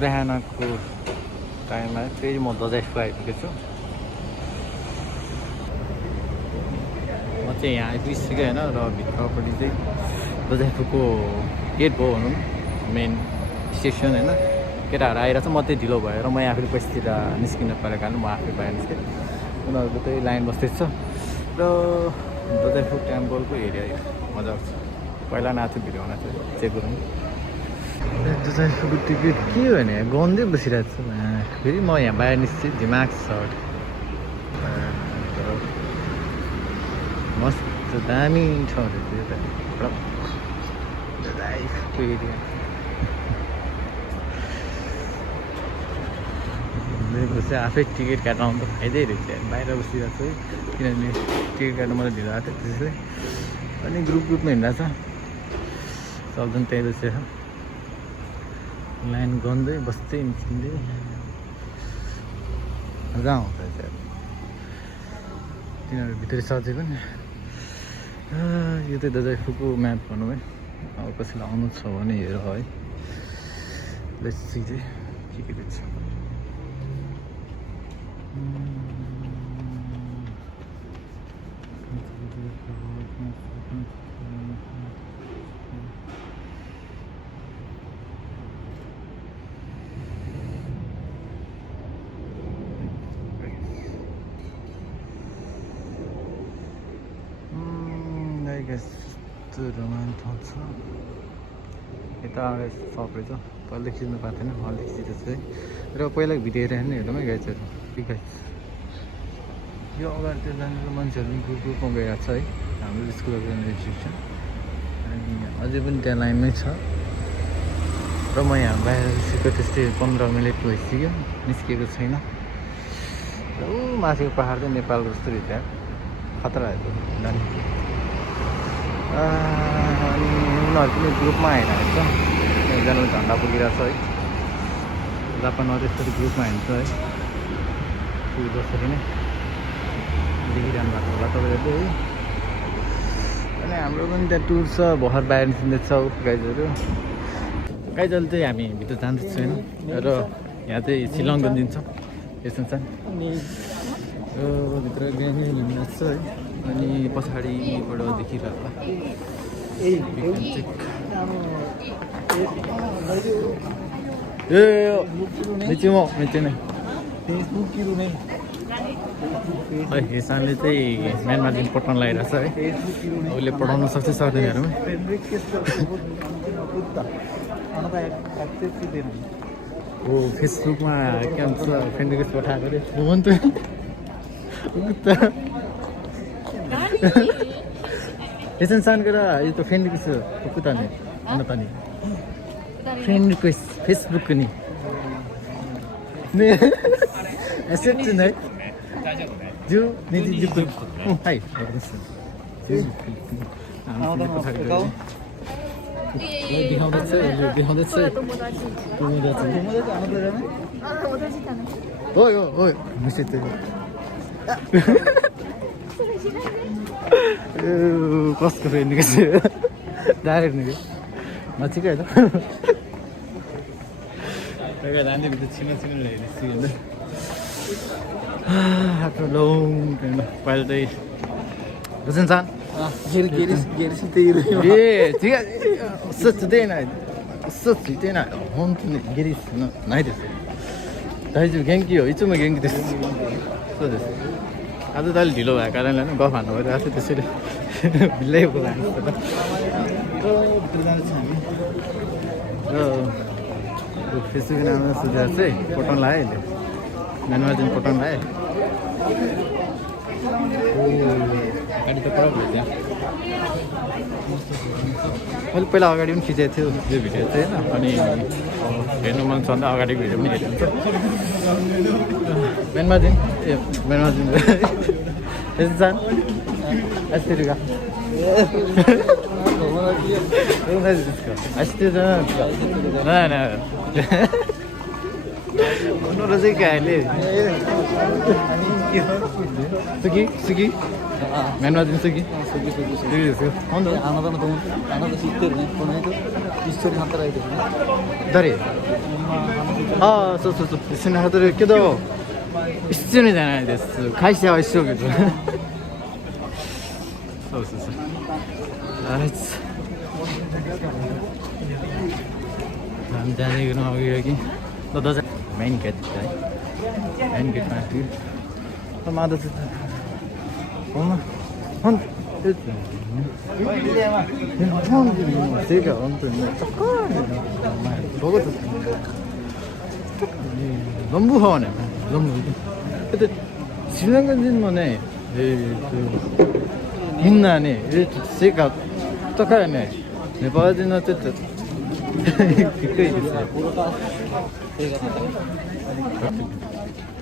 बिहानको टाइममा फेरि म दजाइफु आइपुगेको छु। म चाहिँ यहाँ आइपुगिसकेँ होइन, र भित्रपट्टि चाहिँ दजाइफुको गेट भयो भनौँ, मेन स्टेसन होइन। केटाहरू आइरहेको छ, म चाहिँ ढिलो भएर म यहाँ फेरि पछितिर निस्किन परेको कारण म आफै बाहिर निस्केँ। उनीहरूको चाहिँ लाइन बस्दैछ र दजाइफु टेम्पलको एरिया मजाको छ। पहिला नाथो भिडियो बनाएको थियो, चेक गरौँ। दजाइफुको टिकट के हो भने गन्दै बसिरहेको छु। फेरि म यहाँ बाहिर निस्केँ, दिमाग सर्ट मस्त दामी ठाउँ रहेछ यो त दजाइफुको एरिया। मेरो चाहिँ आफै टिकट काट्न आउनु त फाइदै रहेछ, बाहिर बसिरहेको छु है, किनभने टिकट काट्नु मलाई ढिलो आएको थियो त्यसले। अनि ग्रुपमा हिँड्दा छ, सबजना त्यहीँ बसेर लाइन गन्दै बस्दै निस्किँदै मजा आउँछ चाहिँ। तिनीहरू भित्र सजेको नि। यो चाहिँ दजाइफुको म्याप भनौँ है, अब कसैलाई आउनु छ भने हेर है। लेट्स सी चाहिँ के रहेछ। यस्तो रमाइलो ठाउँ छ। यता सप रहेछ, पहिला खिच्नु पाएको थिएन, अहिले खिचेको छु है। र पहिला भिडियो हेरेर हेर्नु है गाइजहरू, ठिक है। यो अगाडितिर जानेर मान्छेहरू ग्रुपमा गइरहेको छ है, हाम्रो स्कुलको इन्स्टिट्युसन। अनि अझै पनि त्यहाँ लाइनमै छ। र म यहाँ बाहिर निस्केको त्यस्तै 15 मिनट भइसक्यो, निस्किएको छैन। र ऊ माथिको पाहाड चाहिँ नेपालको जस्तो भित्र खतरा आएको नानी। अनि उनीहरू पनि ग्रुपमा आइरहेको छ, एकजनाले झन्डा बोकिरहेको छ है। जापानहरू यसरी ग्रुपमा हिँड्छ है, त्यो जसरी नै देखिरहनु भएको होला तपाईँहरूले है। अनि हाम्रो पनि त्यहाँ टुर छ, भर्खर बाहिर निस्किँदैछ गाइजहरू। गाइजहरू चाहिँ हामी भित्र जाँदैछ होइन, र यहाँ चाहिँ सिलङको दिन्छ यसो छ भित्र बिहानै हिँड्दैछ है। अनि पछाडिबाट देखिरहेको होला हिसानले चाहिँ म्यानमारदेखि पठाउन लागिरहेछ है। उसले पठाउन सक्छ सक्दैनहरूमा हो। फेसबुकमा के भन्छ फ्रेन्ड रिक्वेस्ट पठाएको अरे भन्छ यसो सानको र यो त फ्रेन्ड रिक्वेस्ट हो कुता नि हुन त नि फ्रेन्ड रिक्वेस्ट फेसबुकको नि एक्सेप्ट नै जो निजी जुको हाई देखाउँदैछ देखाउँदैछ हो हो हो मिसित कसको फ्रेन्ड निकै डाइरेक्ट निकै नचिकै होइन नानीहरू त छिनो छिनो ल्याइदिन्छ आफ्नो लङ टाइम पहिला चाहिँ बुझ्नु सान ए ठिक सोच्दैन सोच्दैन हुन्छ गिरिस नाइ त्यसो दाइजु ग्याङ्की हो इचुमा ग्याङ्की त्यसो सोधेस् आज त अलिक ढिलो भएको कारणले होइन गफ हान्नु परिरहेको छ त्यसरी भिल्लै बोलाएको त भित्र जाँदैछ हामी र फेसबुक नाममा सुझाव चाहिँ पठाउन लाग्यो अहिले म्यानमा चाहिँ पठाउन लाग्यो अगाडि त पर भयो त्यहाँ मैले पहिला अगाडि पनि खिचेको थियो त्यो भिडियो चाहिँ होइन अनि हेर्नु मन छ भने अगाडिको भिडियो पनि हेर्नुहुन्छ म्यानमा चाहिँ ए म्यानमा चाहिँ यसो जान अस्ति का अस्ति त उनीहरू चाहिँ क्या अहिले सुकी सुकी म्यानमा दिन्छ कि दरे ああ、そうそうそう。一緒に働いるけど、一緒にじゃないです。会社は一緒けど。そうそうそう。あいつ。Nanti kenapa lagi? Tuh main gate, main gate mati. Sama ada tuh. Oma, hon, itu. Hon, tiga hon tuh. Cakar. Bagus tuh. Lembu hawan ya, lembu. Itu Srilankan mana? Itu Minna nih, itu sikap cakar nih. Nepal人のちょっとびっくりですね。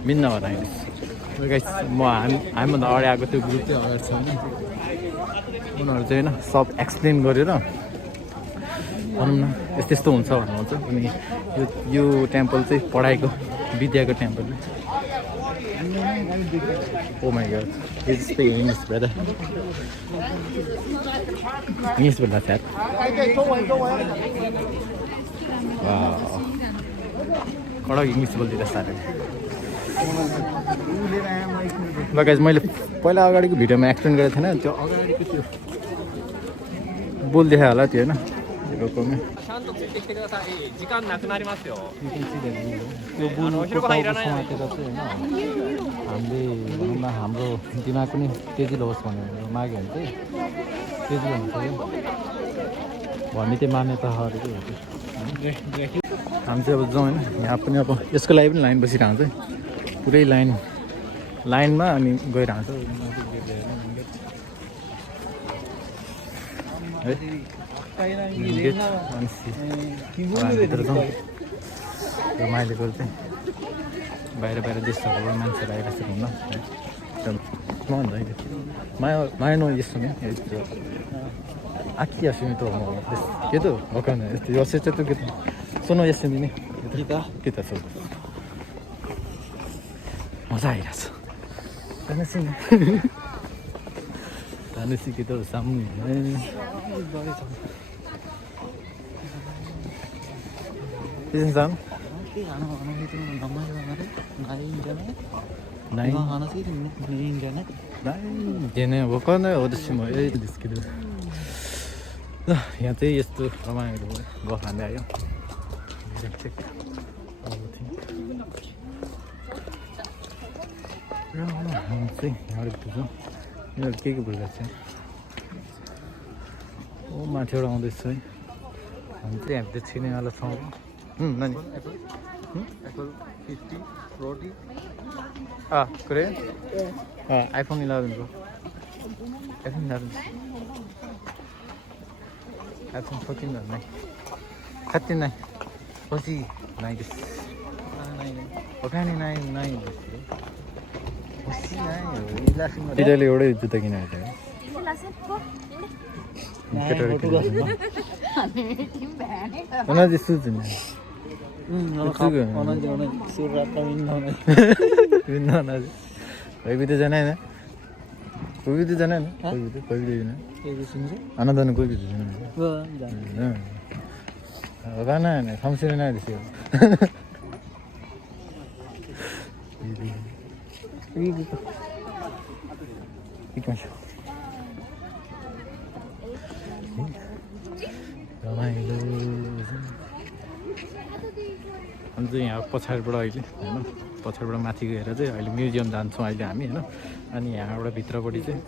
みんなはないです。म हामीभन्दा अगाडि आएको त्यो group चाहिँ अगाडि छ भने उनीहरू चाहिँ होइन सब एक्सप्लेन गरेर भनौँ न यस्तो यस्तो हुन्छ भन्नुहुन्छ। अनि यो टेम्पल चाहिँ पढाइको विद्याको temple. Oh my god, he's speaking English, brother. English with that. Wow. कडक इङ्ग्लिस बोलिदिँदा साह्रै ल गाइस, मैले पहिला अगाडिको भिडियोमा एक्सप्लेन गरेको थिएन त्यो अगाडिको त्यो बोल देखायो होला त्यो होइन रोकोमा हामीले भनौँ न हाम्रो दिमाग पनि तेजिलो होस् भनेर माग्यो भने चाहिँ तेजिलो हुन्छ क्या भन्ने त्यो मान्यताहरू चाहिँ हामी चाहिँ अब जाउँ होइन। यहाँ पनि अब यसको लागि पनि लाइन बसिरहन्छ पुरै लाइनमा अनि गइरहन्छ है। रमाइलो चाहिँ बाहिर देशहरूबाट मान्छेहरू आइरहेको छ घुम्न माया नो यस्तो नि आखी आसुमी त के त हो का यो चाहिँ त्यो के त सोनो यसरी नि के त मजा आइरहेछ 다니시 기도 사무니 무슨 상? 나이 얘네 वकाना 어디서 뭐 ये डिस्किड यहाँ चाहिँ यस्तो रमाइलो भयो खाँदै आयो हामी चाहिँ यहाँबाट पुग्छौँ यिनीहरू के बोलिरहेको छ ओ माथिबाट आउँदैछ है हामी चाहिँ हामी चाहिँ छिनेवाला छौँ नानी एप्पल 50 रोटी करे आइफोन 11 को आइफोन 14 नहीं 13 नहीं पछि नहींです他にないですよ欲しいないよ左俺言ってたきないで同じスーツに同じスーラーとみんな同じみんな同じ恋人じゃないね恋人じゃないの恋人じゃないあなたの恋人じゃないのわかんないよねかもしれないですよ行きましょうहामी चाहिँ यहाँ पछाडिबाट अहिले होइन पछाडिबाट माथि गएर चाहिँ अहिले म्युजियम जान्छौँ अहिले हामी होइन अनि यहाँबाट भित्रपट्टि चाहिँ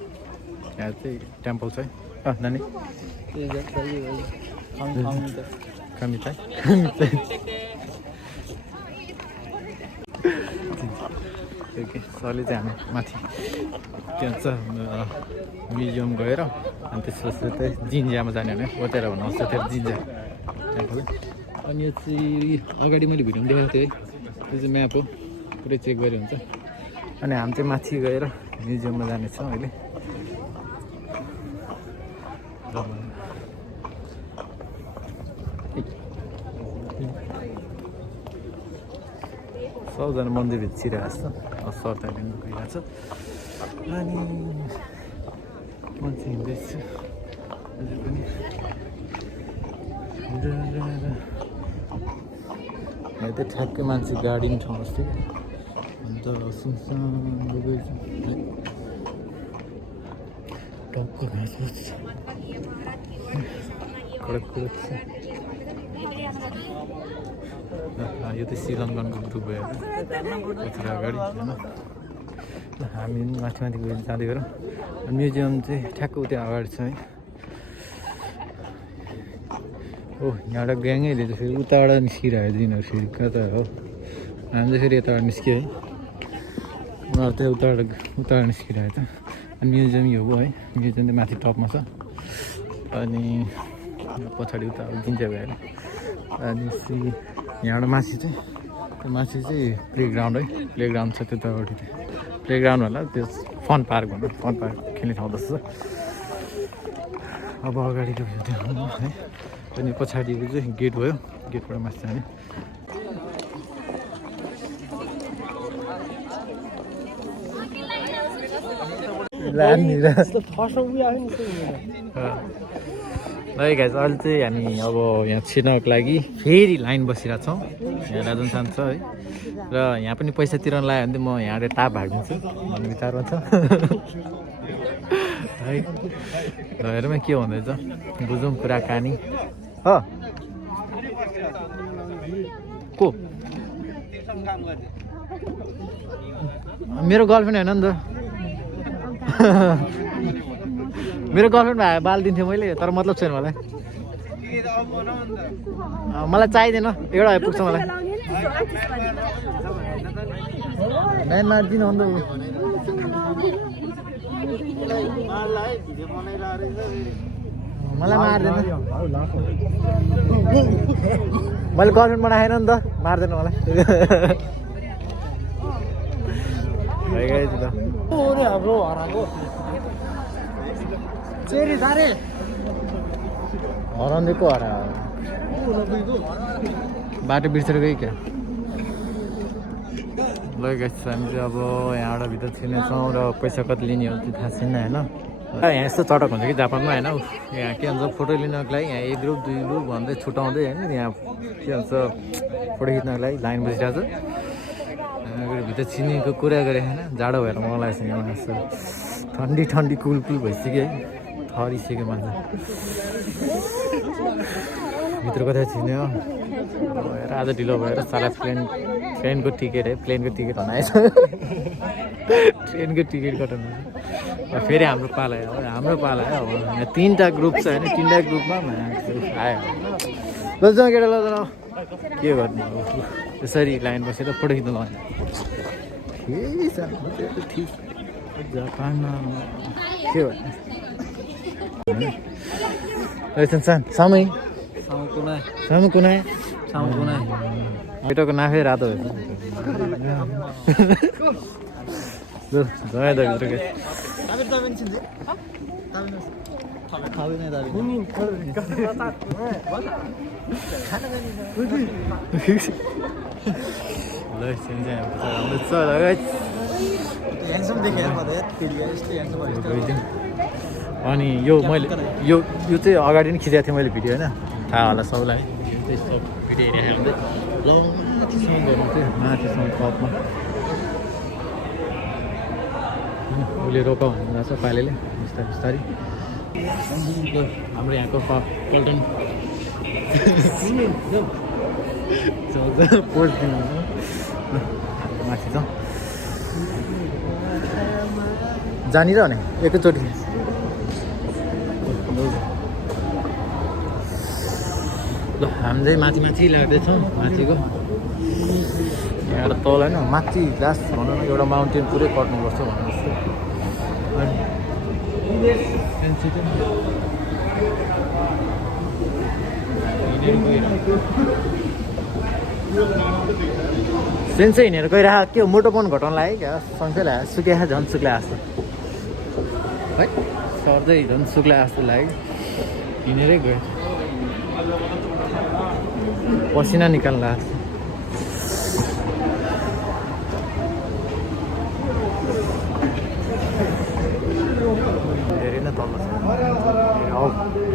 यहाँ चाहिँ टेम्पल छ है नानी कमिता ओके सरले चाहिँ हामी माथि त्यहाँ छ म्युजियम गएर अनि त्यसपछि चाहिँ जिन्जामा जाने भने ओतेर भन्नुहोस् त्यो जिन्जा टेम्पल अनि यो चाहिँ अगाडि मैले भिडियोमा देखाएको थिएँ है त्यो चाहिँ म्याप हो पुरै चेक गरे हुन्छ अनि हामी चाहिँ माथि गएर म्युजियममा जानेछौँ अहिले सबजना मन्दिरभित्र छिरिरहेको छ सर त्यहाँ गइरहेको छ अनि मान्छे हिँड्दैछ अझै पनि भाइ त ठ्याक्कै मान्छे गाडी पनि छ जस्तै अन्त सुनसान गएछ है टक्क घाँस फुस कडक कडक छ यो त श्रीलङ्कनको ग्रुप भयो पछि अगाडि होइन हामी माथि माथि गएर जाँदै गरौँ म्युजियम चाहिँ ठ्याक्क उतै अगाडि छ है ओ यहाँबाट ग्याङैले चाहिँ फेरि उताबाट निस्किरहेको यिनीहरू फेरि कता हो हामी चाहिँ फेरि यताबाट निस्क्यो है उनीहरू चाहिँ उताबाट निस्किरहेको छ अनि म्युजियम यो हो है म्युजियम चाहिँ माथि टपमा छ अनि पछाडि उता उभिन्छ गएर अनि यहाँबाट माथि चाहिँ प्लेग्राउन्ड है प्लेग्राउन्ड छ त्यतापट्टि प्लेग्राउन्ड होला त्यो फन पार्क भनौँ फन पार्क खेल्ने ठाउँ जस्तो अब अगाडिको भ्यू देखाउनु है अनि पछाडिको चाहिँ गेट भयो गेटबाट माथि जाने है गाइस अहिले चाहिँ हामी अब यहाँ छिर्नको लागि फेरि लाइन बसिरहेको छौँ यहाँ राजन सान छ है र यहाँ पनि पैसा तिर्न लाग्यो भने चाहिँ म यहाँबाट टाप भागिदिन्छु भन्ने विचारमा छ है र हेरौँ के हुँदैछ बुझौँ कुराकानी हो को मेरो गर्लफ्रेन्ड होइन नि त मेरो गर्लफ्रेन्ड भए बाल दिन्थेँ मैले तर मतलब छैन मलाई चाहिँदैन एउटा आइपुग्छ मलाई लाइन मारिदिनु अन्त मलाई मार्दैन मैले गर्लफ्रेन्ड बनाएन नि त मार्दैन मलाई हराउँदैको हरा बाटो बिर्सेर गयो क्या ल गाइस हामी चाहिँ अब यहाँबाट भित्र छिर्नेछौँ र पैसा कति लिने हो त्यो थाहा छैन होइन यहाँ यस्तो चटक हुन्छ कि जापानमा होइन यहाँ के भन्छ फोटो लिनको लागि यहाँ 1 ग्रुप 2 ग्रुप भन्दै छुट्याउँदै होइन यहाँ के भन्छ फोटो खिच्नको लागि लाइन बसिरहेको छ भित्र छिर्नेको कुरा गरेँ होइन जाडो भएर मलाई छ यहाँ यस्तो ठन्डी कुल भइसक्यो है थरिसक्यो मान्छे भित्र कता छिर्ने हो आज ढिलो भएर साला प्लेनको टिकट है प्लेनको टिकट हनाएछ ट्रेनको टिकट कटाउनु फेरि हाम्रो पाला है अब यहाँ 3टा ग्रुप छ होइन 3टा ग्रुपमा आयो लजाउँ केटा लजाउँ के गर्नु अब त्यसरी लाइन बसेर फोटो खिच्नु लगाउने जापानमा के भन्नु समय केटाको नाफै रातो अनि यो मैले यो चाहिँ अगाडि नै खिचेको थिएँ मैले भिडियो होइन थाहा होला सबलाई त्यस्तो भिडियो हेरेर माथिसम्म गर्नु थियो माथिसम्म टपमा उसले रोकाउ भन्नु छ पालेले बिस्तारै हाम्रो यहाँको पल्टन पोस्ट दिनु माथि छ जानिर भने एकैचोटि ल हामी चाहिँ माथि लाग्दैछौँ माथिको यहाँबाट तल होइन माथि लास्ट भनौँ न एउटा माउन्टेन पुरै कट्नुपर्छ भन्नु जस्तो सेन्सै हिँडेर गइरहेको के मोटोपन घटाउन लाग्यो क्या सन्चै लाग्यो सुक्या झन् सुक्ला जस्तो है सर्दै झन् सुक्ला जस्तो लाग्यो हिँडेरै गयो पसिना निकाल्न लाग्छ धेरै नै तल छ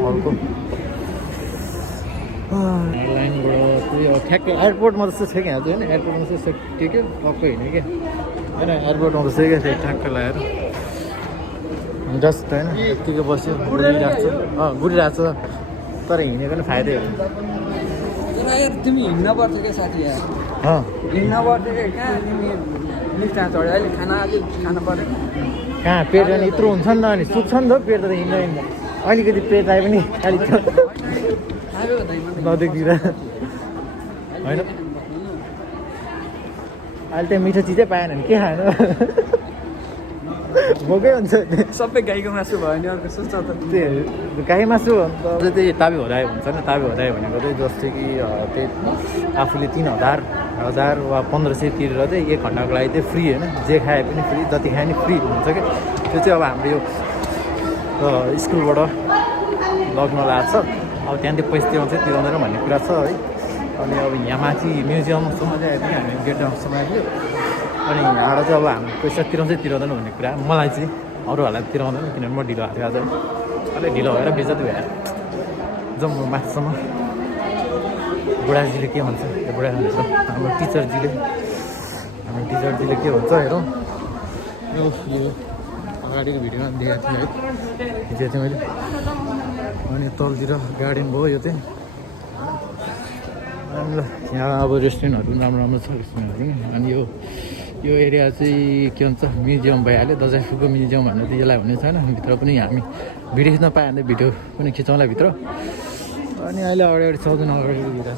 अर्को लाइनबाट त्यही ठ्याक्कै एयरपोर्टमा जस्तो छ कि आज होइन एयरपोर्टमा जस्तो ठिकै टक्कै हिँड्यो क्या होइन एयरपोर्टमा जस्तो क्या त्यो ठ्याक्कै लगाएर जस्ट होइन यत्तिकै बस्यो बुढिरहेको छ बुढिरहेको छ तर हिँडेको पनि फाइदै हो तिमी हिँड्न पर्थ्यो क्या साथी हिँड्न पर्थ्यो क्या कहाँ तिमी लिफ्ट चढ्यो अहिले खाना अझै खानु पऱ्यो कहाँ पेट अनि यत्रो हुन्छ नि त अनि सुत्छ नि त पेट त हिँड्दा हिँड्दा अलिकति पेट आए पनि खालि नदेखिँदा होइन अहिले त्यहाँ मिठो चिजै पाएन भने के खानु भोकै हुन्छ सबै गाईको मासु भयो नि अर्को सोच्छ त त्यो गाई मासु अन्त अझै त्यही ताबी होराइ हुन्छ नि ताबी होराइ भनेको चाहिँ जस्तै कि त्यही आफूले 3000 वा 1500 तिरेर चाहिँ 1 घन्टाको लागि चाहिँ फ्री होइन जे खाए पनि फ्री जति खाए पनि फ्री हुन्छ क्या त्यो चाहिँ अब हाम्रो यो स्कुलबाट लग्न लाग्छ अब त्यहाँ चाहिँ पैसा तिराउँदैन भन्ने कुरा छ है अनि अब यहाँ माथि म्युजियमसम्म चाहिँ आयो हामी गेट डाउनसम्म आयो अनि यहाँ चाहिँ अब हाम्रो पैसा तिराउँदैन भन्ने कुरा मलाई चाहिँ अरूहरूलाई तिराउँदैन किनभने म ढिलो आएको थिएँ आज अलिक ढिलो भएर बेजती भएर जाउँ म माथिसम्म बुढाजीले के भन्छ त्यो बुढा हाम्रो टिचरजीले के भन्छ हेरौँ यो अगाडिको भिडियोमा देखाएको थिएँ है हिजो थिएँ मैले अनि तलतिर गार्डन भयो यो चाहिँ अनि ल यहाँ अब रेस्टुरेन्टहरू राम्रो छ रेस्टुरेन्टहरू नि अनि यो एरिया चाहिँ के भन्छ म्युजियम भइहाल्यो दजाफुको म्युजियम भनेर चाहिँ यसलाई भन्ने छैन भित्र पनि हामी भिडियो खिच्न पायो भने भिडियो पनि खिचाउँला भित्र अनि अहिले अगाडि चौधन अगाडिको भित्र छ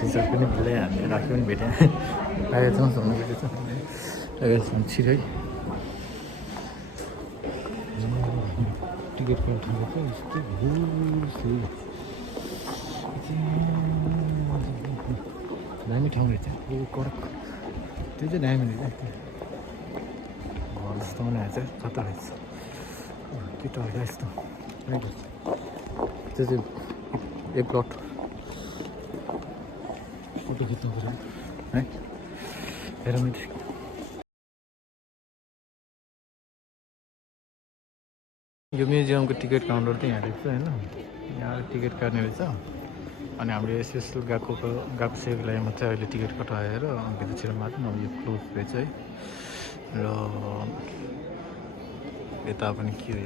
टिचर पनि भेटाइ हामीले राख्यो पनि भेटेँ आएर जाउँछ भन्नु भेटेछ छिटै टिकट काट्नु चाहिँ यस्तो दामी ठाउँ रहेछ कडक त्यो चाहिँ दामी रहेछ घर जस्तो पनि आएछ कता रहेछ के त यस्तो त्यो चाहिँ एक प्लट फोटो खिच्नु पऱ्यो है हेर मैले यो म्युजियमको टिकट काउन्टर चाहिँ यहाँ रहेछ होइन यहाँ टिकट काट्ने रहेछ अनि हामीले एसएसएल गएको सेको लागि मात्रै अहिले टिकट कटाएर भित्रतिर मात्र अब यो क्लोज रहेछ है र यता पनि के हो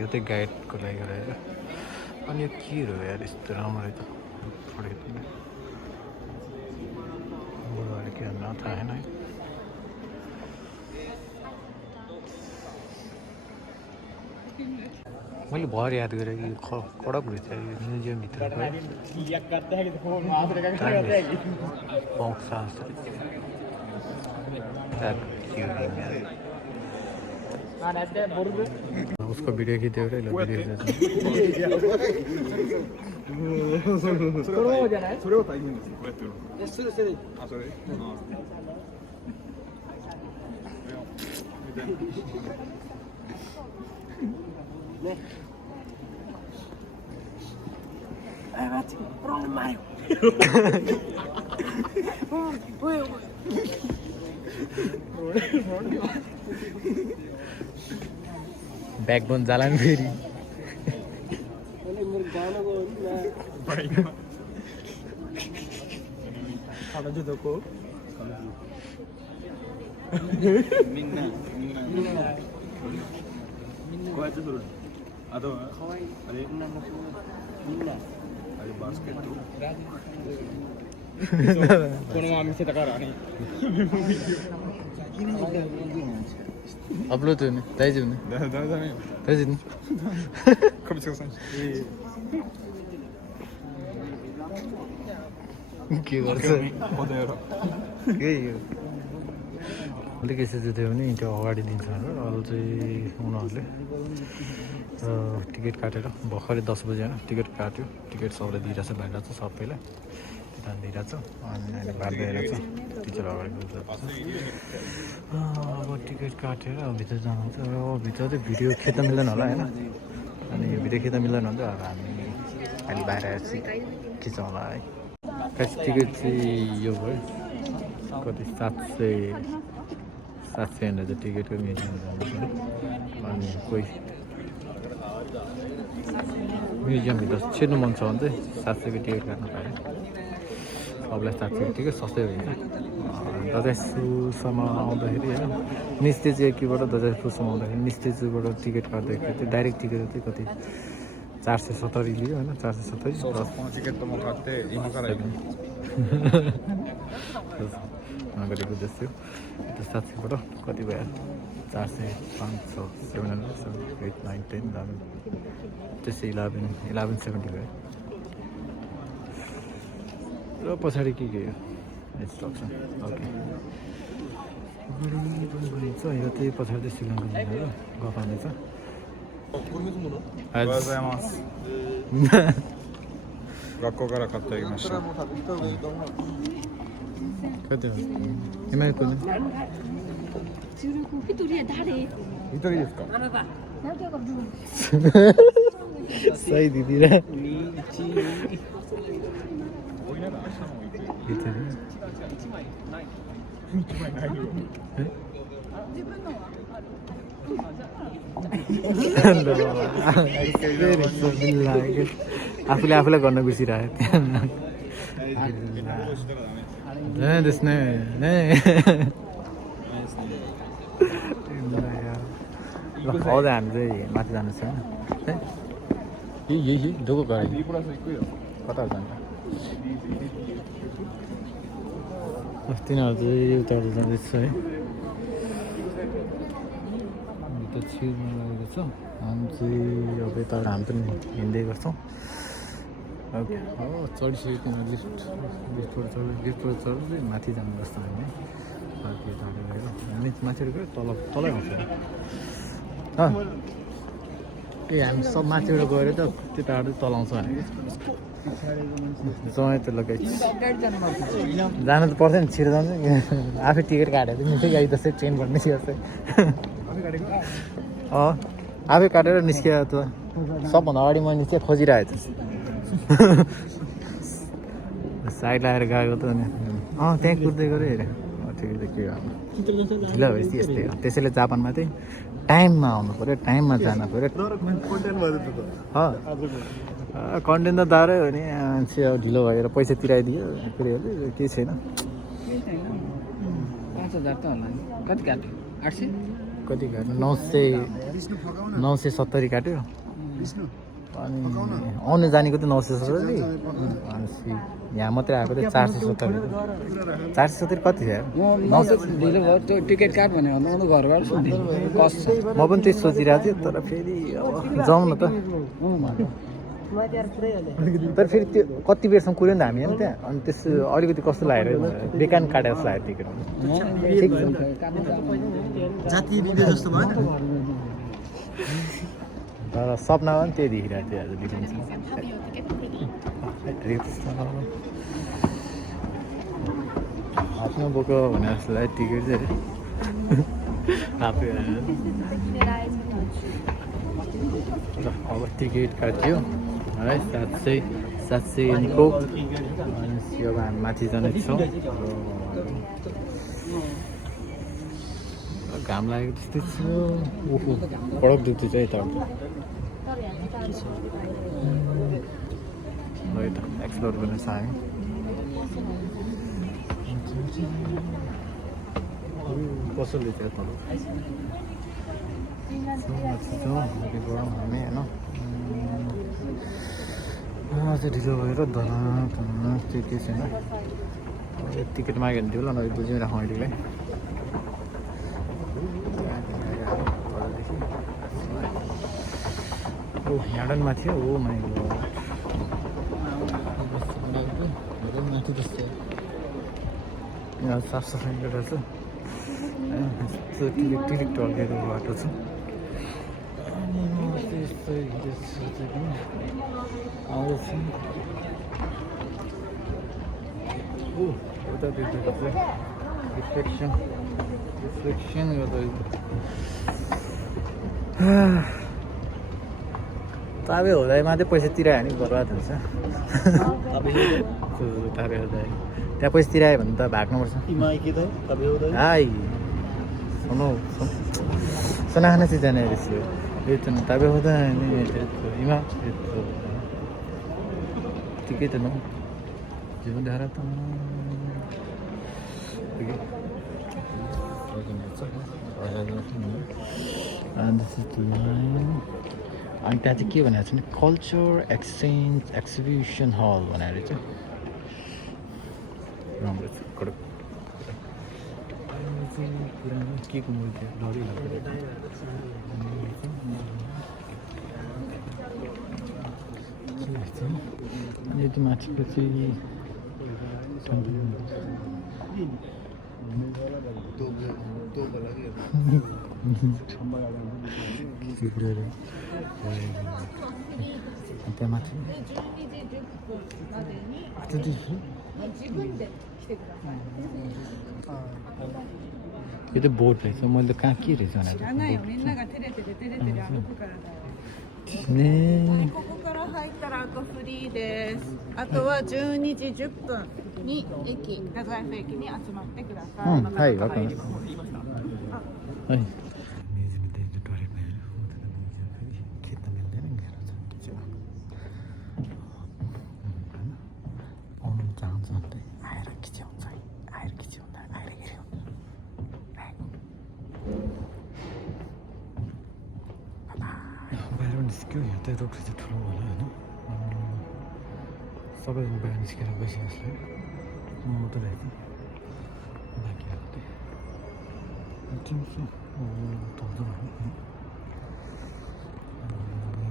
यो चाहिँ गाइडको लागि रहेछ अनि यो के हो यार यस्तो राम्रो रहेछ बुढाहरूले के भन्न थाहा छैन है मैले भर याद गरेँ कि कडक रहेछ यो म्युजियमभित्र उसको भिडियो खिच्यो र ब्याकबोन जाला नि फेरि अपलोड हुने दाइजी हुने दाइजी के गर्छ अलिक यसो चाहिँ थियो भने त्यो अगाडि दिन्छ अरू चाहिँ उनीहरूले टिकट काटेर भर्खरै 10 बजी होइन टिकट काट्यो टिकट सबैले दिइरहेछ भाइरहेछ सबैलाई त्यहाँ दिइरहेछ अनि अहिले भात दिइरहेछ टिचर अगाडि अब टिकट काटेर भित्र जानुहुन्छ र भित्र चाहिँ भिडियो खिच्न मिल्दैन होला होइन अनि भिडियो खिच्न मिल्दैन भने चाहिँ अब हामी अहिले बाहिर आएर खिचौँ होला है टिकट चाहिँ यो भयो कति 700 700 चाहिँ टिकटको म्युजियम जानु पऱ्यो अनि कोही म्युजियमभित्र छिर्नु मन छ भने चाहिँ 700 को टिकट काट्नु पायो सबलाई 700 को टिकट सस्तै हुन्छ दजाइसुसम्म आउँदाखेरि होइन निस्तेजी एकीबाट दजाइसुसम्म आउँदाखेरि निस्तेजीबाट टिकट काट्दाखेरि चाहिँ डाइरेक्ट टिकट चाहिँ कति 470 लियो होइन 470 नगरेको जस्तो त्यो 700बाट कति भयो 400 500 700 8 9 10 11 त्यसै 1170 भयो र पछाडि के हो इन्स्ट्रक्सन ओके यो त्यही पछाडि चाहिँ श्रीलङ्का जाने हो गफाने छ कति हो एमआईको नि सही दिदी र आफूले आफूलाई गर्न बिर्सिरहेको त्यसमा आउँदा हामी चाहिँ माथि जानु छ यही ढोको घर कता जान्छ तिनीहरू चाहिँ उताबाट जाँदैछ है त छिर्नु लागेको छ हामी चाहिँ अब यता हामी पनि हिँड्दै गर्छौँ ओके हो चढिसक्यो लिफ्टबाट चढ्दै माथि जानु जस्तो हामी हामी माथिबाट गयो तलै आउँछ ए हामी सब माथिबाट गएर त त्यताबाट तलाउँछ हामी समय त लगाइ जानु त पर्दैन छिटो जान्छ आफै टिकट काटेको निस्कै गाडी जस्तै ट्रेनबाट निस्किएको आफै काटेर निस्कियो त सबभन्दा अगाडि मैले निस्किए खोजिरहेको थिएँ साइड लगाएर गएको त अनि त्यहाँ कुद्दै गऱ्यो हेरेँ ठिकै त के गर्नु ढिलो भएपछि यस्तै हो त्यसैले जापानमा चाहिँ टाइममा आउनु पऱ्यो टाइममा जानु पऱ्यो कन्टेन्ट त दाह्रै हो नि मान्छे अब ढिलो भएर पैसा तिराइदियो फेरि केही छैन 5000 त होला कति काट्यो 800 कति काट्यो 970 काट्यो अनि आउने जानेको त 970 यहाँ मात्रै आएको थियो 470 470 कति थियो 900 टिकट काट भन्यो भने घरबाट कस्ट म पनि त्यही सोचिरहेको थिएँ तर फेरि जाउँ न त तर फेरि त्यो कति बेरसम्म कुर्यो नि त हामी होइन त्यहाँ अनि त्यस अलिकति कस्तो लाग्यो बेकार काटेर जस्तो लाग्यो टिकट ठिक तर सपनामा पनि त्यही देखिरहेको थियो आज देखिन्छ हातमा बोको भने जस्तो लाग्यो टिकट चाहिँ आफै अब टिकट काट्यो है 700 यिनको अनि अब हामी माथि जानेछौँ घाम लागेको त्यस्तै छ ओहो पडक दुख्दै छ यता यता एक्सप्लोर गर्न चाह्यौँ कसैले चाहिँ तल गरौँ हामी होइन चाहिँ ढिलो भएर धना त्यो केही छैन टिकट माग्यो भने थियो होला नभए बुझिमै राखौँ अहिलेलाई ओ यहाँ माथि हो माथि जस्तो यहाँ साफ सफाइ गरेर छ टिकट टल्केको बाटो छ आउँदैछ उतातिर चाहिँ रिफ्लेक्सन गर्दा ताबे हुँदै मात्रै पैसा तिरायो भने बर्बाद हुन्छ ताबे हुँदा त्यहाँ पैसा तिरायो भने त भाग्नुपर्छ high その話じゃないですよ。食べ放題に、今、ティケットの自分で払ったもの。And this is the line. अनि त्यहाँ चाहिँ के भनेको छ भने कल्चर एक्सचेन्ज एक्जिबिसन हल भनेर चाहिँ राम्रो छ कडक पुरानो के को मूर्ति डरिरहेको अनि यति माथिको चाहिँ त्यहाँ माथि यो त बोर्ड रहेछ मैले त कहाँ के रहेछ भनेर ここから入ったらあとフリーです。あとは12時10分に駅、太宰府駅に集まってください。はい、わかりました。はい。निस्क्यो यहाँ त रोड चाहिँ ठुलो होला होइन सबैजना बाहिर निस्केर बसिरहेको छ मात्रै रहेछ बाँकीहरू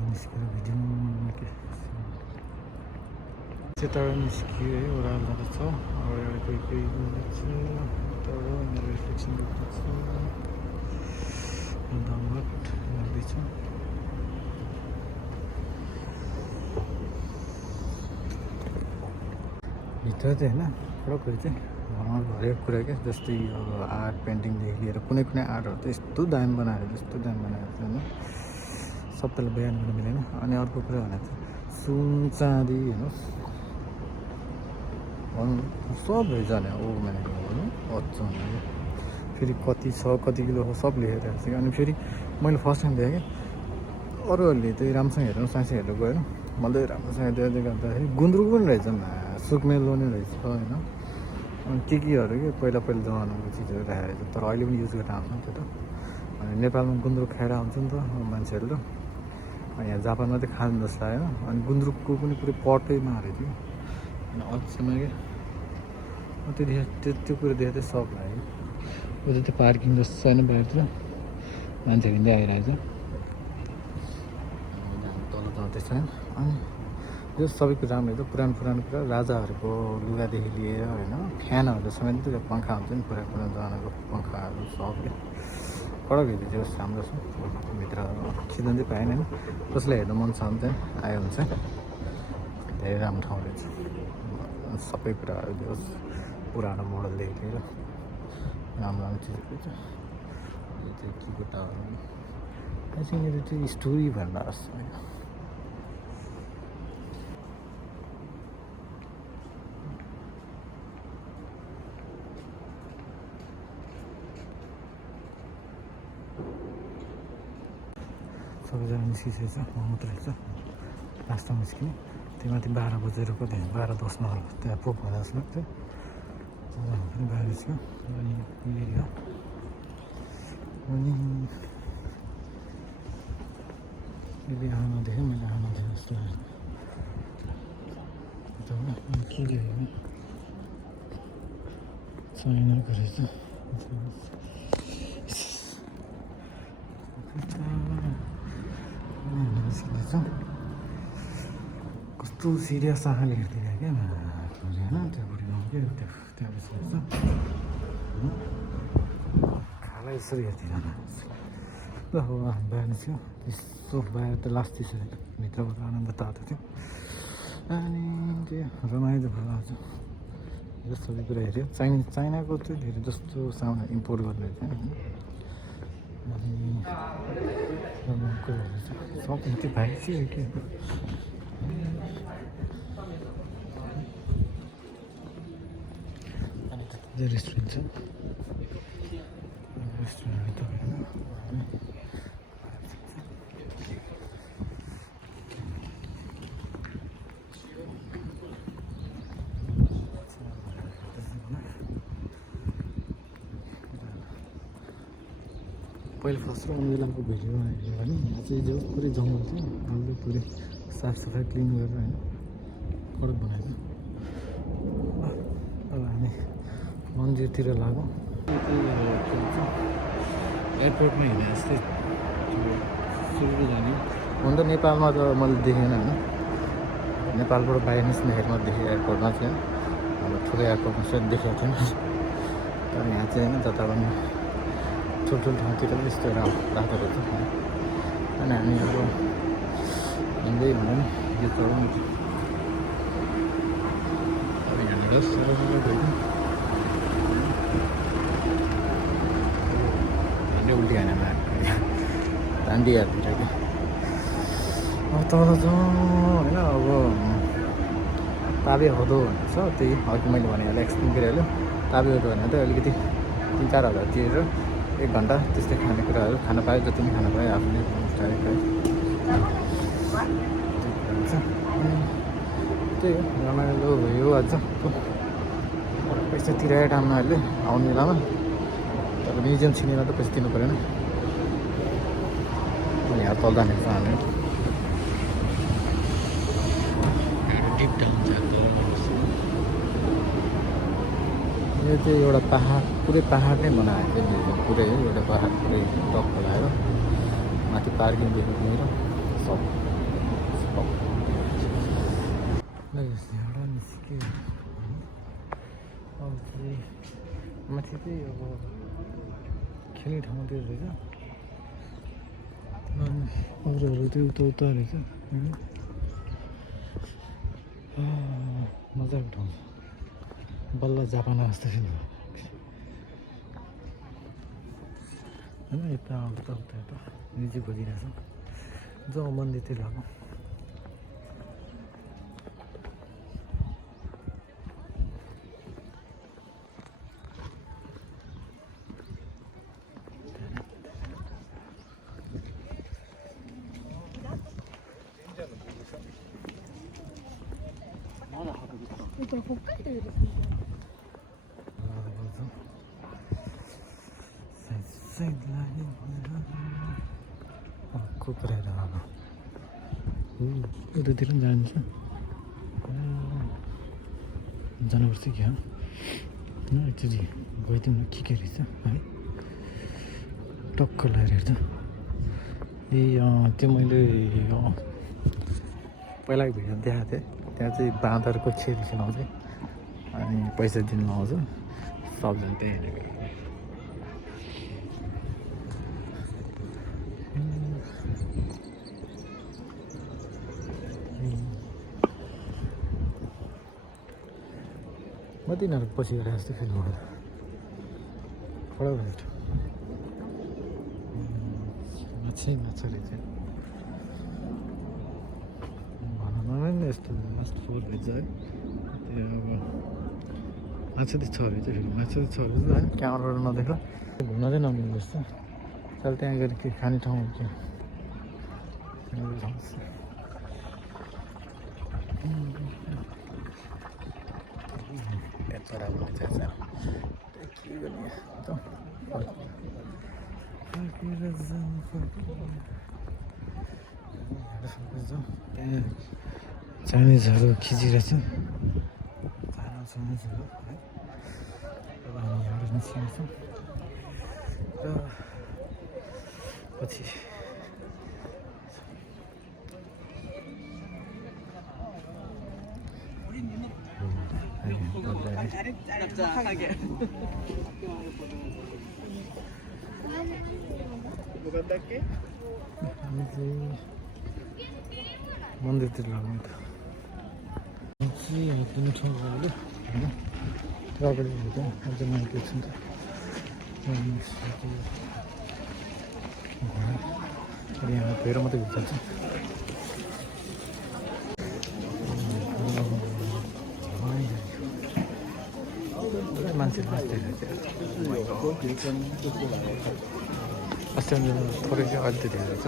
निस्केर भिडियो यताबाट निस्कियो है ओह्रालो जाँदा छ अगाडि कोही कोही जाँदैछ तल रिफ्लेक्सन गर्दैछ डाउनलोड गर्दैछ भित्र चाहिँ होइन कडकहरू चाहिँ हरेक कुरा क्या जस्तै अब आर्ट पेन्टिङदेखि लिएर कुनै कुनै आर्टहरू त यस्तो दामी बनाएर होइन सबैलाई बयान गर्न मिलेन अनि अर्को कुरा भने चाहिँ सुन चाँदी होइन सब जाने ओ भनेको होइन अच्छा फेरि कति छ कति किलो हो सब लेखेर छ अनि फेरि मैले फर्स्ट टाइम देखेँ कि अरूहरूले चाहिँ राम्रोसँग हेर्नु साँच्चै हेरेर गएर मैले राम्रोसँग देख्दै गर्दाखेरि गुन्द्रुक पनि रहेछ सुक्मेलो नै रहेछ होइन अनि केहरू के पहिला जमानाको चिजहरू राखेर रहेछ तर अहिले पनि युज गरेर आउँछ नि त्यो त अनि नेपालमा गुन्द्रुक खाएर आउँछ नि त मान्छेहरू त यहाँ जापानमा चाहिँ खानु जस्तो लाग्यो अनि गुन्द्रुकको पनि पुरै पटैमा हालेको थियो अनि अचम्म क्या त्यो कुरो देखेर चाहिँ सक लाग्यो उता त्यो पार्किङ जस्तो छैन बाहिरतिर मान्छेहरू हिँड्दै आइरहेछ तल जाँदैछ अनि यो सबै कुरा राम्रो छ पुरानो कुरा राजाहरूको लुगादेखि लिएर होइन फ्यानहरू समेत त्यो पङ्खा हुन्छ नि पुरानो जमानाको पङ्खाहरू सबले कडक हेर्दै चाहिँ राम्रो छ भित्र खिच्न चाहिँ पाएन नि कसैलाई हेर्नु मन छ भने चाहिँ आयो हुन्छ धेरै राम्रो ठाउँ रहेछ सबै कुराहरू दियोस् पुरानो मोडलदेखि लिएर राम्रो चिजहरू छ यो चाहिँ के को टावर आई थिङ्क यो चाहिँ स्टोरी भनेर जस्तो सबैजना निस्किसकेको छ म मात्रै रहेछ लास्टमा निस्किने त्यो माथि 12 बजेर कति 12:10 होला त्यहाँ पुग होला जस्तो लाग्थ्यो पनि बाहिर निस्क्यो अनि यो अनि यसले आमा देखेँ मैले आमा देखेँ जस्तो लाग्यो के देखेँ चाइनाको रहेछ कस्तो सिरियस आँखाले हेर्दैन क्या होइन त्यो बुढीमा क्या त्यहाँ बसिरहेछ खाला यसरी हेर्दैन ल हो बाहिर निस्क्यो त्यस्तो बाहिर त लास्ट त्यसरी भित्रबाट आनन्द तातो थियो अनि त्यो रमाइलो भयो आज यो सबै कुरा हेऱ्यो चाइनाको चाहिँ धेरै जस्तो सामान इम्पोर्ट गर्ने थियो अनि सब त्यो भाइ चाहिँ के अनि रेस्टुरेन्ट छ रेस्टुरेन्ट त होइन पहिले फर्स्ट अम्रेलाको भिडियो हेऱ्यो भने यहाँ चाहिँ जो पुरै जङ्गल थियो अहिले पुरै साफसफाइ क्लिन गरेर होइन कडक बनाएको अब हामी मन्दिरतिर लागौँ एयरपोर्टमा हिँडे जस्तै सुरु जाने हुन त नेपालमा त मैले देखेन होइन नेपालबाट बाहिर निस्किँदाखेरि मात्रै देखेँ एयरपोर्टमा चाहिँ अब ठुलो एयरपोर्टमा सायद देखेको थिएन तर यहाँ चाहिँ होइन जता पनि ठुल्ठुलो ठाउँतिर पनि यस्तो राखेको रहेछ अनि हामी अब हिँड्दै हुँदा नि यो चलाउनु अब यहाँनिर उल्टी खाना दान्डी हाल्छ कि अब तल जाउँ होइन अब ताबे हुँदो भनेको छ त्यही अघि मैले भनेको एक्सप्लेन गरिहाल्यो ताबे हुँदो भने त अलिकति 3-4 हजार तिरेर 1 घन्टा त्यस्तै खानेकुराहरू खान पायो जति पनि खान पायो आफूले ट्राई त्यही हो रमाइलो भयो अझ पैसा तिरायो टाइममा अहिले आउने बेलामा तर म्युजियम छिनेर त पैसा तिर्नु परेन अनि यहाँ तल जाने हामी डिप डाउन यो चाहिँ एउटा पाहाड पुरै पाहाड नै बनाएको थियो म्युजियम पुरै एउटा पाहाड पुरै टप लगाएर माथि पार्किङदेखि लिएर सब एउटा निस्क्यो अब चाहिँ माथि चाहिँ अब खेल्ने ठाउँतिर रहेछ अरूहरू चाहिँ उता रहेछ होइन मजाको ठाउँ बल्ल जापान जस्तो फिल होइन यता उता म्युजिक बजिरहेछ जाउँ मन्दिरतिर लागौँ कुकुरहरू उतातिर पनि जान्छ जानुपर्छ कि हो एकचोटि गइदिउँ न के रहेछ है टक्क लगाएर हेर्छ ए त्यो मैले पहिलाको भिडियो देखाएको थिएँ त्यहाँ चाहिँ बाँदरको छेल खेलाउँछ अनि पैसा दिनु लाउँछ सबजना त्यही हेरेको म तिनीहरू पछि गएर जस्तो फिल भयो फटाफट माछा रहेछ भनौँ न यस्तो लास्ट फोर रहेछ है त्यो अब माछा चाहिँ छ रहेछ फेरि माछा चाहिँ छ रहेछ होइन क्यामेराबाट नदेख्दा घुम्न चाहिँ नमिल्दो रहेछ चल त्यहाँ गएर के खाने ठाउँ के चाइनिजहरू खिचिरहेछ चाइनिजहरू है अब हामी यहाँबाट निस्किने छौँ र पछि मन्दिरतिर लाग्नु त यहाँ कुनै ठाउँ गयो होइन त्यो अगाडि हेर्दा अझ माइक छ नि त यहाँ फेर मात्रै भित्र छ मान्छे अस्ति थोरै चाहिँ अलिकति धेरै छ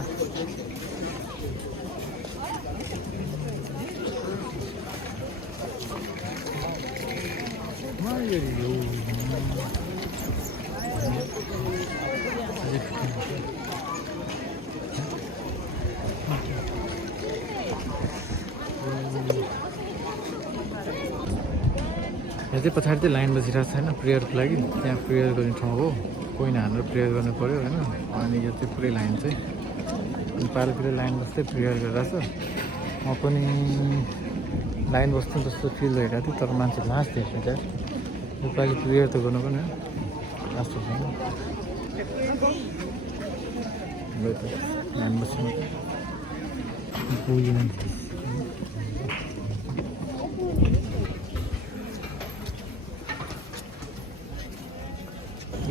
यहाँ चाहिँ पछाडि चाहिँ लाइन बसिरहेको छैन प्रेयरको लागि त्यहाँ प्रेयर गर्ने ठाउँ हो कोही हाम्रो प्रेयर गर्नु पऱ्यो होइन अनि यो चाहिँ पुरै लाइन चाहिँ नेपालतिर लाइन बस्दै प्रेयर गरिरहेको छ म पनि लाइन बस्नु जस्तो फिल भइरहेको थियो तर मान्छे लास्ट थियो त्यहाँ नेपाली प्रेयर त गर्नु पनि लास्ट छैन लाइन बस्नु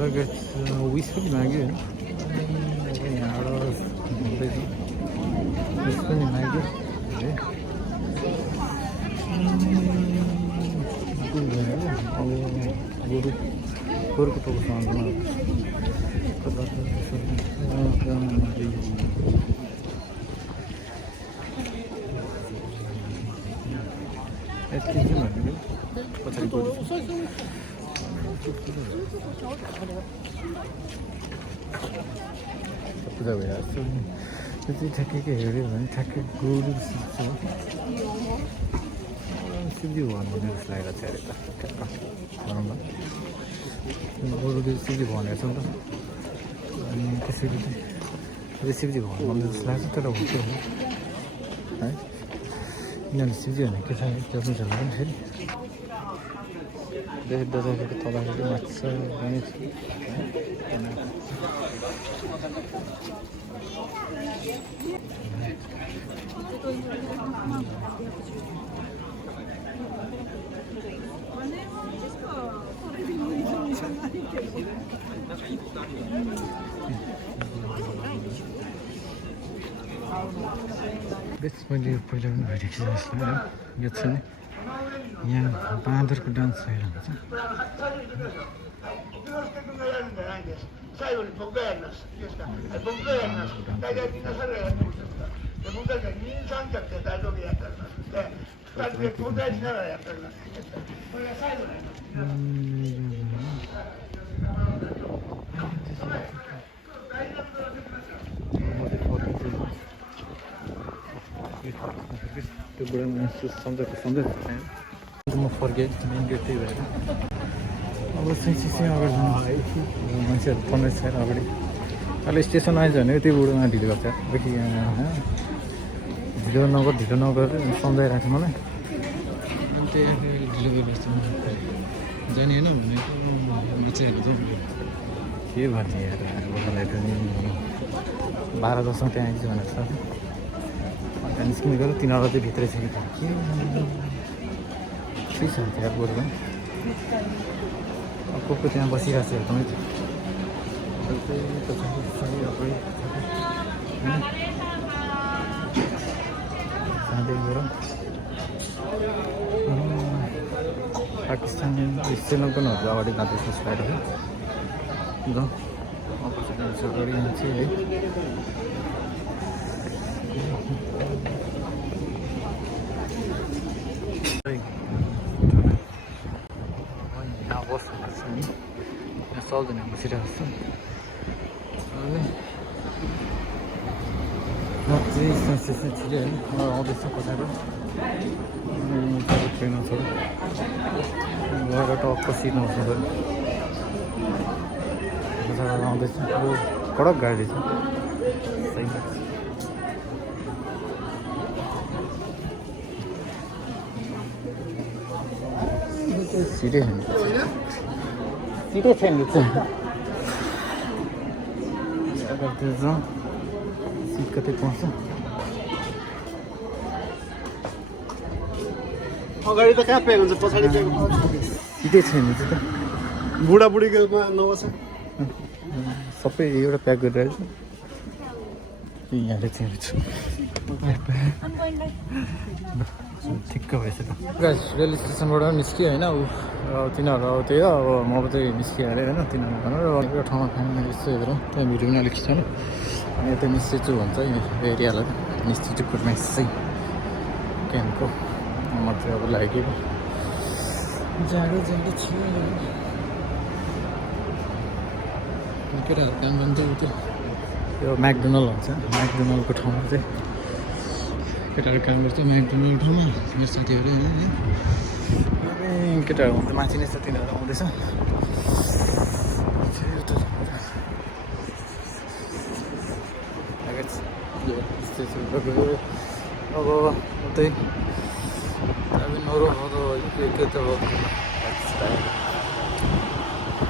लगेज विस पनि माग्यो होइन यहाँबाट हुँदैछ विस पनि माग्यो है अब गोरुको टोकोसँग यति चाहिँ भनेको पछाडि गोरु पूजा भइरहेको छ त्यो चाहिँ ठ्याक्कै हेऱ्यो भने ठ्याक्कै गोरु शिवजी भगवान् भन्ने जस्तो लागेको छ अरे त ठ्याक्क भनौँ न गोरु शिवजी भगवान् हेर्छ नि त अनि त्यसरी चाहिँ शिवजी भगवान् भन्ने जस्तो लाग्छ तर हो त्यो है यिनीहरूले शिवजी भने के छ जस्नु छ भने फेरि देख्दाखेरि तलखेरि माछा बेस मैले पहिला पनि भइरहेको छु जस्तो यो छ नि यहाँ बाँदरको डान्स भइरहेको छ त्यो बुढा मान्छे सम्झेको म फर्केँ मेन गेट त्यही भएर अब चाहिँ अगाडि जानु मान्छेहरू पन्ध्र छैन अगाडि अहिले स्टेसन आएछ भने त्यही बुढोमा ढिलो गर्छ देखि ढिलो नगर सम्झाइरहेको छ मलाई त्यही ढिलो गरिरहेको छ जाने होइन भनेको मान्छेहरू जाउँ के भन्ने यार मलाई पनि 12-10मा त्यहाँ आइज भनेको छ त्यहाँ निस्किनु गयो 3 अरू चाहिँ भित्रै छ कि के छ त्यहाँ गोरुमा को त्यहाँ बसिरहेको छ एकदमै जाँदै गएर पाकिस्तान चेनल पनि हुन्छ अगाडि जाँदैछ साइड है ल अगाडि जान्छ है यहाँ बस्नु छ नि यहाँ सक्दैन बसिरहेको छ म चाहिँ सेन्सेसन छिटै होइन म आउँदैछु पछाडि ट्रेनमा छ गएर टक्क सिटमा बस्नु पऱ्यो पछाडि आउँदैछु अब कडक गाडी छ सही सिटै छैन सिटै छैन सिट कतै पाउँछ अगाडि त कहाँ प्याक हुन्छ पछाडि सिटै छैन त बुढाबुढीको नबस्छ सबै एउटा प्याक गरिरहेको छु यहाँले चाहिँ ठिक्क भइसक्यो रेल स्टेसनबाट निस्क्यो होइन ऊ तिनीहरू अब त्यही हो अब म चाहिँ निस्किहालेँ होइन तिनीहरू भनेर एउटा ठाउँमा खाना यसो हेरौँ त्यहाँ भिडियो पनि अलिक खिचाउनु अनि यता निस्चेचु भन्छ यो एरियालाई निस्चेचु कुर्मेस चाहिँ क्याम्पको म चाहिँ अब लागेको जाडो जाडो छ केटाहरू काम गर्नु चाहिँ त्यो यो म्याकडोनल्ड भन्छ म्याकडोनल्डको ठाउँमा चाहिँ केटाहरू काम गर्छ म्याकडोनल्ड ठाउँमा मेरो साथीहरू केटाहरू हुन्छ माथि नै छ तिनीहरू आउँदैछ अब उतै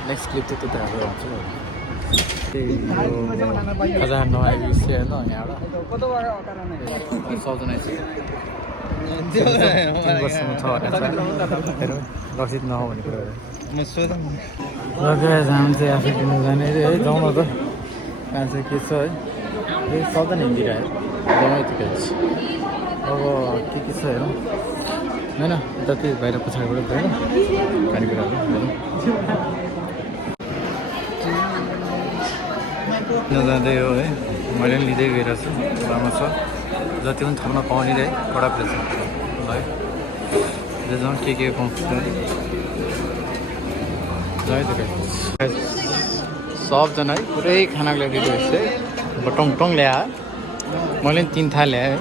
नेक्स्ट क्लिप चाहिँ त्यताहरू आउँछ त्यही खजा नआएको विषय होइन यहाँबाट सबजना आइसक्यो 3 वर्षमा छ भनेर हेरौँ लक्षित नहो भन्ने कुरा र हामी चाहिँ आफै किन्नु जाने है जाउँ न त कहाँ चाहिँ के छ है यही सक्दैन हिँडिरहेको जाउँ यतिकै अब के छ हेरौँ होइन जति बाहिर पछाडिबाट होइन खानेकुराहरू हेरौँ नजाँदै हो है मैले पनि लिँदै गइरहेको छु राम्रो छ जति पनि थप्न पाउने है कडा प्लेस है जाउँ के पाउँछ सबजना है पुरै खानाको लागि रेडी भइसक्यो अब टङ टङ ल्याए मैले पनि 3 थाल ल्याएँ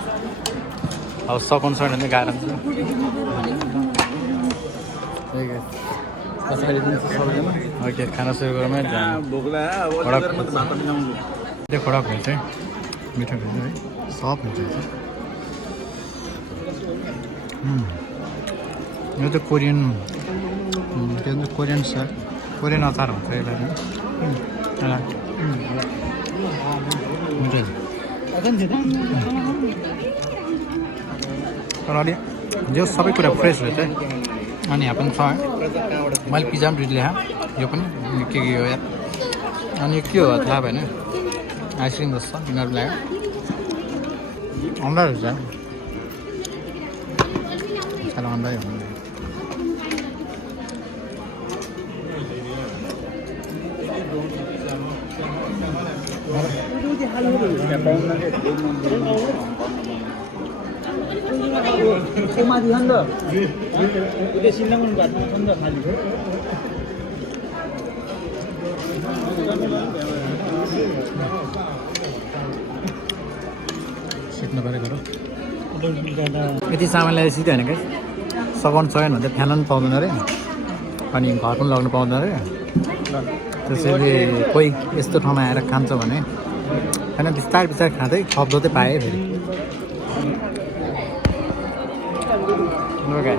अब सकाउनु छैन भने गाह्रो हुन्छ पछाडि दिन्छ सबैजना ओके खाना सुरु गरौँ है खडक हुन्छ है मिठो हुन्छ है सब हुन्छ यो त कोरियन के भन्छ कोरियन साग कोरियन अचार हुन्छ यसलाई हुन्छ तर अलि जो सबै कुरा फ्रेस हुन्छ है अनि यहाँ पनि छ मैले पिज्जा पनि ल्याएँ यो पनि के हो यार अनि के हो थाहा भएन आइसक्रिम जस्तो तिनीहरू ल्यायो अन्डा रहेछ सानो अन्डै हो माथि छ नि त उसले सिल्लामन घाटमा छ नि त खाली सिक्नु पऱ्यो घर यति सामान ल्याएर सिधै होइन क्या सघाउनु सकेन भने फ्यान पनि पाउँदैन अरे अनि घर पनि लग्नु पाउँदैन अरे त्यसैले कोही यस्तो ठाउँमा आएर खान्छ भने होइन बिस्तारै बिस्तारै खाँदै थप्दो चाहिँ पाएँ फेरि Okay.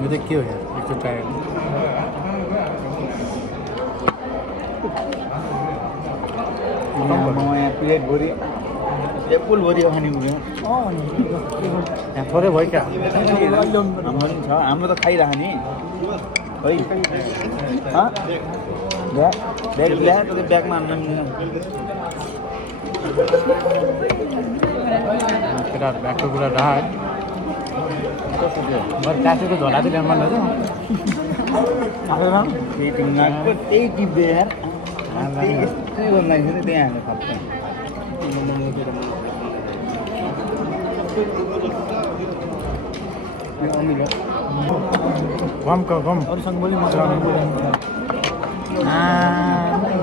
Ini kyo ya, itu kayak. म यहाँ प्लेट भरि एप्पल भरि खाने कुरो यहाँ थोरै भयो क्या हाम्रो पनि छ हाम्रो त खाइराख्ने है ब्याग ल्याएर त्यो ब्यागमा हाल्नु केटाहरू ब्यागको कुरा राख काटेको झोला चाहिँ ल्याउनु मन त्यही टिप्दै यार यस्तै गर्दाखेरि त्यहाँ हाल्नु पर्छ गम अरूसँग पनि मजा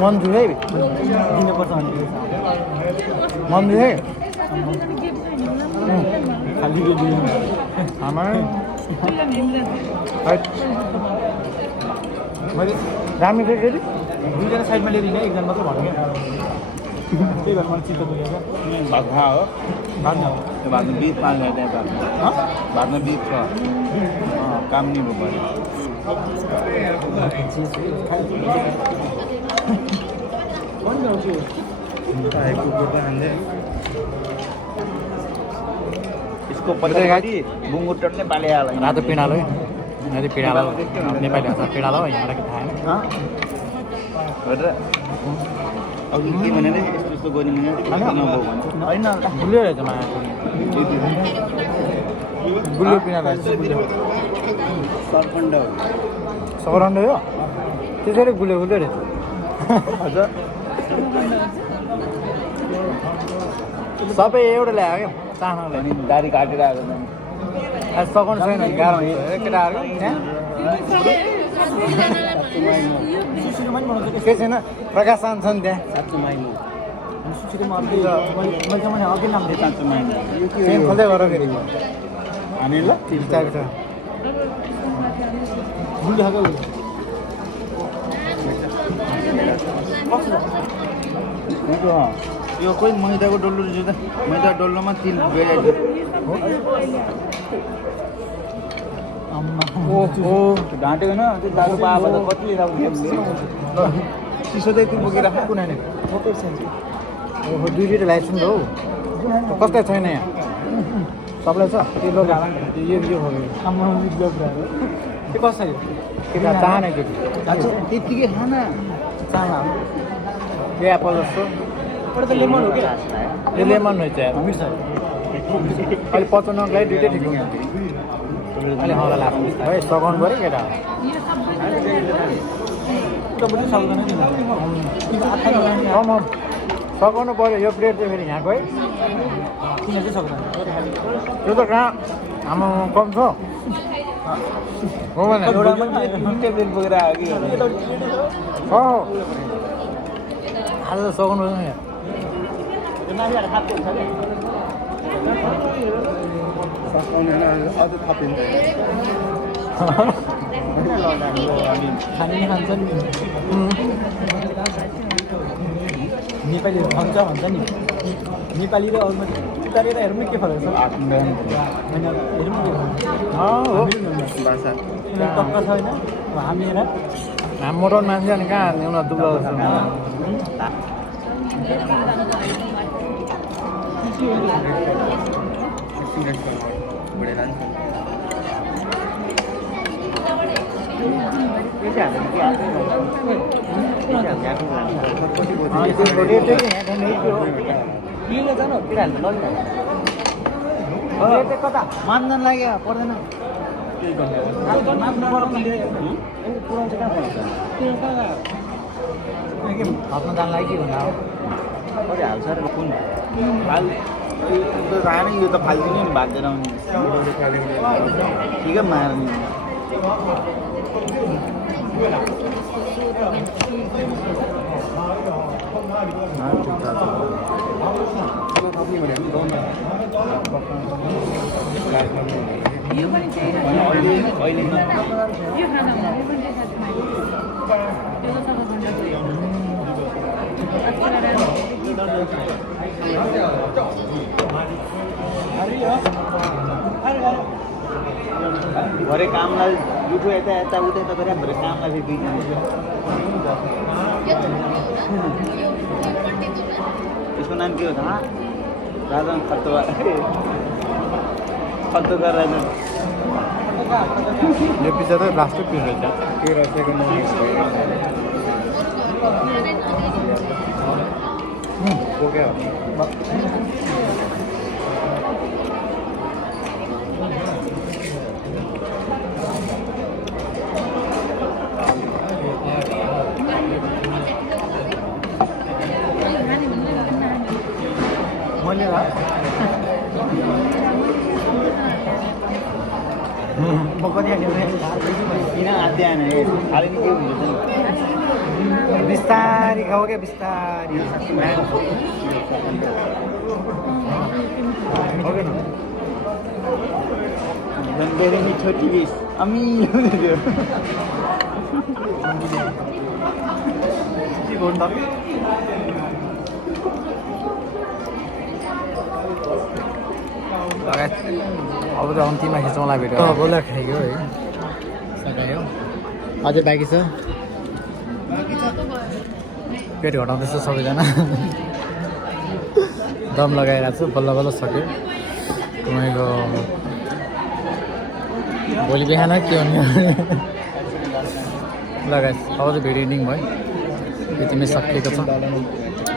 मन्जु है दिनुपर्छ मन्जु है खालि आमा मैले दामी फेरि दुईजना साइडमा ल्याइदिने एकजना मात्रै भन्यो त्यही भएर मलाई चित्त दुखेको भात खा हो भात न त्यो भातमा बिच पाल्ने त्यहाँ भातमा बिच छ काम नि भयो यसको पछाडि बुङ्गुर नेपाली हाल रातो पिँडालो है पिँडालो नेपाली भाषा पिँडालो यहाँबाट थाहा गरेर अघि के भनेर यस्तो यस्तो गर्ने होइन गुलियो रहेछ माया गुलियो पिँडालो सकरण्ड हो त्यसरी गुलियो गुलियो रहेछ हजुर सबै एउटा ल्यायो क्या चाहनालाई अनि दारी काटेर आएको सघाउनु छैन गाह्रो हुन्छ केटाहरू के छैन प्रकाश सान छ नि त्यहाँ खोल्दै गर फेरि हामी ल बिस्तारै यो खोइ मैदाको डल्लो रहेछ त मैदा डल्लोमा तिल बेलाइदियो ओहो ढाँट्यो होइन त्यो दारू पाएको त कति चिसो चाहिँ त्यो बोकेर राख्नु कुनै ओहो 2 लिटर ल्याएछु नि त हौ कस्तो छैन यहाँ सबलाई छ त्यो लोक यो यो हो त्यो कसरी केटा चाहना केटी त्यत्तिकै खाना चाहना यो एप्पल जस्तो लेमन हो क्या यो लेमन रहेछ यार मिर्च अहिले पचाउनको लागि दुइटै ठिक हुन्छ अहिले हला लाग्छ है सघाउनु पऱ्यो केटा सघाउनु पऱ्यो यो प्लेट चाहिँ फेरि यहाँको है किन चाहिँ सक्दैन त्यो त कहाँ हाम्रो कम छ हो भने प्लेट बोकेर आयो कि आज त सघाउनु पर्छ यहाँ अझ थपिन्छ खाने खान्छ नि नेपाली भन्छ नि नेपाली र अरूमा उतारेर हेर्नु के फरक छ टक्क छैन हामी हेर हामी मोटाउन मान्छे अनि कहाँ उनीहरू दुब्लो कता मान्दैन लाग्यो पर्दैन थप्न जान लाग्यो के भन्दा कति हाल्छ र कुन हाल यो त आएन यो त फालिदिनु नि भात दिएर आउने ठिकै मार्ने भरे कामलाई उठो यता यता उता यता गरेर भरे कामलाई फेरि दुईजना यसको नाम के हो थाहा राजा खत्तो खत्तो गरेर यो पिज्जा त लास्टै पिस रहेछ के रहेछ क्या मैले किन आधी आएन खाली के हुन्छ बिस्तारी खाऊ क्या बिस्तारी धेरै नै छोटी बिस अमिलो त्यो के गर्नु त अब त अन्तिममा खिचौँला भेट्यो बोला खाइयो है सकायो अझै बाँकी छ पेट घटाउँदैछ सबैजना दम लगाइरहेको छु बल्ल बल्ल सक्यो तपाईँको भोलि बिहान के हुने ल गाइस अब चाहिँ भिडियो एन्डिङ भयो यतिमै सकिएको छ